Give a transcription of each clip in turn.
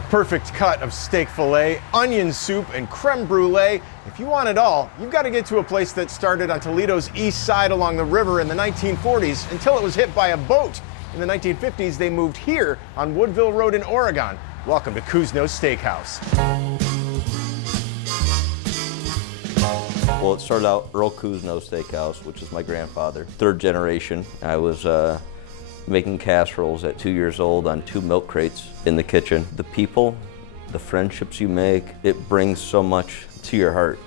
A perfect cut of steak fillet, onion soup, and crème brûlée. If you want it all, you've got to get to a place that started on Toledo's east side along the river in the 1940s until it was hit by a boat. In the 1950s, they moved here on Woodville Rd in Oregon. Welcome to Cousinos Steakhouse. Well, it started out Earl Cousinos Steakhouse, which is my grandfather. Third generation. I was making casseroles at 2 years old on 2 milk crates in the kitchen. The people, the friendships you make, it brings so much to your heart,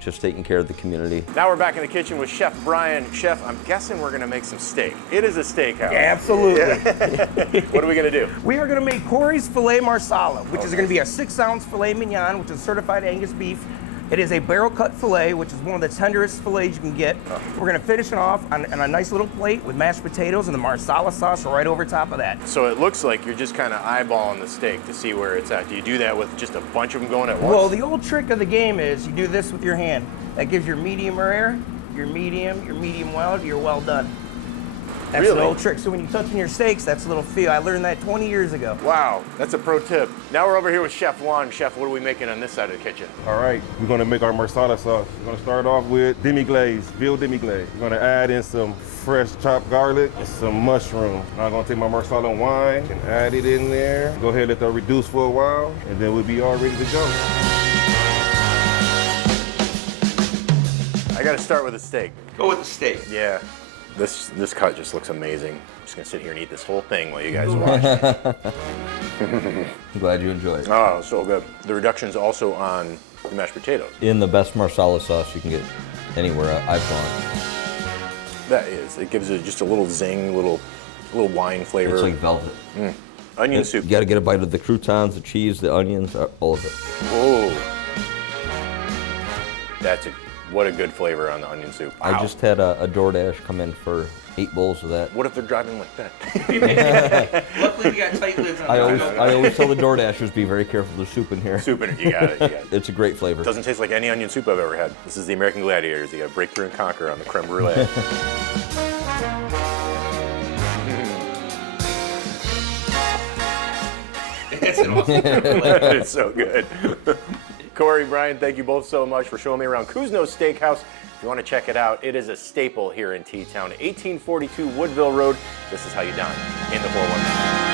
just taking care of the community. Now we're back in the kitchen with Chef Brian. Chef, I'm guessing we're gonna make some steak. It is a steakhouse. Absolutely. Yeah. What are we gonna do? We are gonna make Cory's filet marsala, which is gonna be a 6-ounce filet mignon, which is certified Angus beef. It is a barrel cut filet, which is one of the tenderest fillets you can get. We're gonna finish it off on a nice little plate with mashed potatoes and the marsala sauce right over top of that. So it looks like you're just kind of eyeballing the steak to see where it's at. Do you do that with just a bunch of them going at once? Well, the old trick of the game is you do this with your hand. That gives your medium rare, your medium well, your well done. That's Really? the old trick. So when you're touching your steaks, that's a little feel. I learned that 20 years ago. Wow, that's a pro tip. Now we're over here with Chef Juan. Chef, what are we making on this side of the kitchen? All right, we're gonna make our marsala sauce. We're gonna start off with demi-glaze, veal demi-glaze. We're gonna add in some fresh chopped garlic and some mushrooms. Now I'm gonna take my marsala wine and add it in there. Go ahead and let that reduce for a while, and then we'll be all ready to go. I gotta start with the steak. Go with the steak. Yeah, this cut just looks amazing. I'm just gonna sit here and eat this whole thing while you guys watch. I'm glad you enjoyed it. Oh, so good. The reduction's also on the mashed potatoes. In the best marsala sauce you can get anywhere I've gone. That is. It gives it just a little zing, little wine flavor. It's like velvet. Onion soup. You gotta get a bite of the croutons, the cheese, the onions, all of it. Oh, what a good flavor on the onion soup. Wow. I just had a DoorDash come in for 8 bowls of that. What if they're driving like that? Luckily, we got tight lids on I always tell the DoorDashers, be very careful of the soup in here. Soup in it, you got it. It's a great flavor. Doesn't taste like any onion soup I've ever had. This is the American Gladiators. You gotta break through and conquer on the crème brûlée. It's an awesome It's so good. Cory, Brian, thank you both so much for showing me around Cousinos Steakhouse. If you want to check it out, it is a staple here in T-Town, 1842 Woodville Rd. This is how you dine in the 411.